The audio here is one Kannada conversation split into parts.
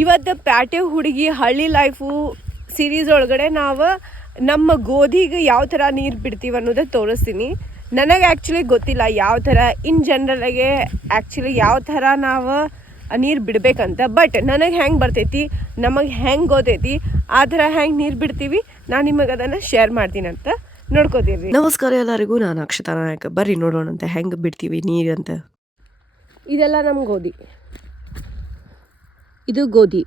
ಇವತ್ತು ಪ್ಯಾಟೆ ಹುಡುಗಿ ಹಳ್ಳಿ ಲೈಫು ಸೀರೀಸ್ ಒಳಗಡೆ ನಾವು ನಮ್ಮ ಗೋಧಿಗೆ ಯಾವ ಥರ ನೀರು ಬಿಡ್ತೀವಿ ಅನ್ನೋದು ತೋರಿಸ್ತೀನಿ. ನನಗೆ ಆ್ಯಕ್ಚುಲಿ ಗೊತ್ತಿಲ್ಲ ಯಾವ ಥರ ಇನ್ ಜನರಲ್ಲಾಗೆ ಆ್ಯಕ್ಚುಲಿ ಯಾವ ಥರ ನಾವು ನೀರು ಬಿಡಬೇಕಂತ. ಬಟ್ ನನಗೆ ಹೆಂಗೆ ಬರ್ತೈತಿ, ನಮಗೆ ಹೆಂಗೆ ಗೊತ್ತೈತಿ ಆ ಥರ ಹೆಂಗೆ ನೀರು ಬಿಡ್ತೀವಿ ನಾನು ನಿಮಗೆ ಅದನ್ನು ಶೇರ್ ಮಾಡ್ತೀನಿ ಅಂತ ನೋಡ್ಕೋತೀವಿ. ನಮಸ್ಕಾರ ಎಲ್ಲರಿಗೂ, ನಾನು ಅಕ್ಷತಾ ನಾಯಕ. ಬರ್ರಿ ನೋಡೋಣಂತೆ ಹೆಂಗೆ ಬಿಡ್ತೀವಿ ನೀರು ಅಂತ. ಇದೆಲ್ಲ ನಮ್ಮ ಗೋಧಿ, ಇದು ಗೋಧಿ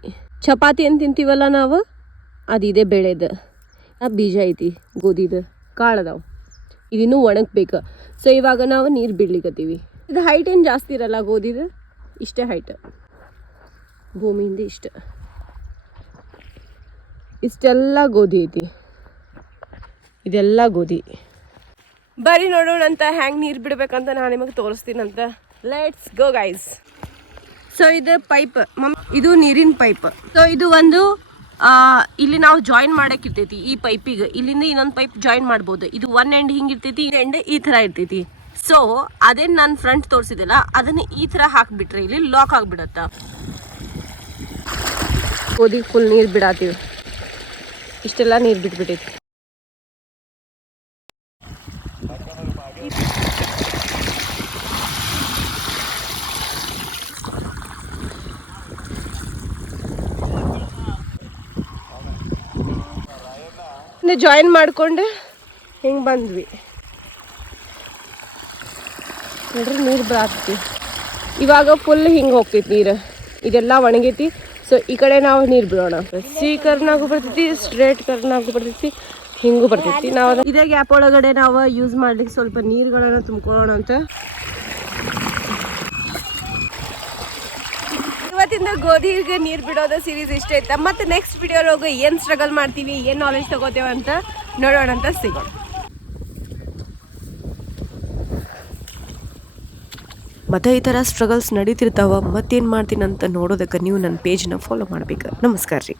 ಚಪಾತಿ ಅಂತ ತಿಂತೀವಲ್ಲ ನಾವು, ಅದಿದೆ ಬೆಳೆದ ಬೀಜ ಐತಿ ಗೋಧಿದು ಕಾಳದಾವು. ಇದಿನ್ನೂ ಒಣಗಬೇಕು. ಸೊ ಇವಾಗ ನಾವು ನೀರು ಬಿಡ್ಲಿಕ್ಕತ್ತೀವಿ. ಇದು ಹೈಟ್ ಏನು ಜಾಸ್ತಿ ಇರಲ್ಲ ಗೋಧಿದು, ಇಷ್ಟೇ ಹೈಟ್ ಭೂಮಿಯಿಂದ ಇಷ್ಟೆಲ್ಲ ಗೋಧಿ ಐತಿ. ಇದೆಲ್ಲ ಗೋಧಿ. ಬರೀ ನೋಡೋಣಂತ ಹೆಂಗೆ ನೀರು ಬಿಡ್ಬೇಕಂತ ನಾನು ನಿಮಗೆ ತೋರಿಸ್ತೀನಂತ. Let's go guys. ಸೊ ಇದು ಪೈಪ್, ಇದು ನೀರಿನ ಪೈಪ್. ಸೊ ಇದು ಒಂದು ಇಲ್ಲಿ ನಾವು ಜಾಯಿನ್ ಮಾಡಕ್ಕೆ ಇರ್ತೈತಿ. ಈ ಪೈಪಿಗೆ ಇಲ್ಲಿಂದ ಇನ್ನೊಂದು ಪೈಪ್ ಜಾಯಿನ್ ಮಾಡ್ಬೋದು. ಇದು ಒನ್ ಎಂಡ್ ಹಿಂಗೆ ಇರ್ತೈತಿ, ಎಂಡ್ ಈ ಥರ ಇರ್ತೈತಿ. ಸೊ ಅದೇನು ನಾನು ಫ್ರಂಟ್ ತೋರಿಸಿದಲ್ಲ ಅದನ್ನು ಈ ಥರ ಹಾಕಿಬಿಟ್ರೆ ಇಲ್ಲಿ ಲಾಕ್ ಆಗಿಬಿಡತ್ತ. ಗೋಧಿಗೆ ಫುಲ್ ನೀರು ಬಿಡಾತೀವಿ. ಇಷ್ಟೆಲ್ಲ ನೀರು ಬಿಟ್ಬಿಟ್ಟೈತಿ. ಜಾಯಿನ್ ಮಾಡ್ಕೊಂಡು ಹಿಂಗೆ ಬಂದ್ವಿ ನೋಡ್ರಿ, ನೀರು ಬರಾತ್ತಿ. ಇವಾಗ ಫುಲ್ ಹಿಂಗೆ ಹೋಗ್ತೈತಿ ನೀರು. ಇದೆಲ್ಲ ಒಣಗೈತಿ. ಸೊ ಈ ಕಡೆ ನಾವು ನೀರು ಬಿಡೋಣ. ಸಿ ಕರ್ನಾಗೂ ಬರ್ತೈತಿ, ಸ್ಟ್ರೇಟ್ ಕರ್ನಾಗೂ ಬರ್ತೈತಿ, ಹಿಂಗೂ ಬರ್ತೈತಿ. ನಾವು ಇದೇ ಗ್ಯಾಪ್ ಒಳಗಡೆ ನಾವು ಯೂಸ್ ಮಾಡ್ಲಿಕ್ಕೆ ಸ್ವಲ್ಪ ನೀರುಗಳನ್ನು ತುಂಬ್ಕೊಳ್ಳೋಣ ಅಂತ. ಇವತ್ತಿಂದ ಗೋಧಿಗೆ ನೀರು ಬಿಡೋದು ಸೀರೀಸ್ ಇಷ್ಟ ಐತೆ. ಮತ್ತು ನೆಕ್ಸ್ಟ್ ವಿಡಿಯೋದಾಗ ಏನು ಸ್ಟ್ರಗಲ್ ಮಾಡ್ತೀವಿ, ಏನು ನಾಲೆಜ್ ತಗೋತೇವೆ ಅಂತ ನೋಡೋಣ ಅಂತ ಸಿಗೋಣ. ಮತ್ತು ಈ ಥರ ಸ್ಟ್ರಗಲ್ಸ್ ನಡೀತಿರ್ತಾವ. ಮತ್ತೇನು ಮಾಡ್ತೀನಿ ಅಂತ ನೋಡೋದಕ್ಕೆ ನೀವು ನನ್ನ ಪೇಜ್ನ ಫಾಲೋ ಮಾಡ್ಬೇಕು. ನಮಸ್ಕಾರ ರೀ.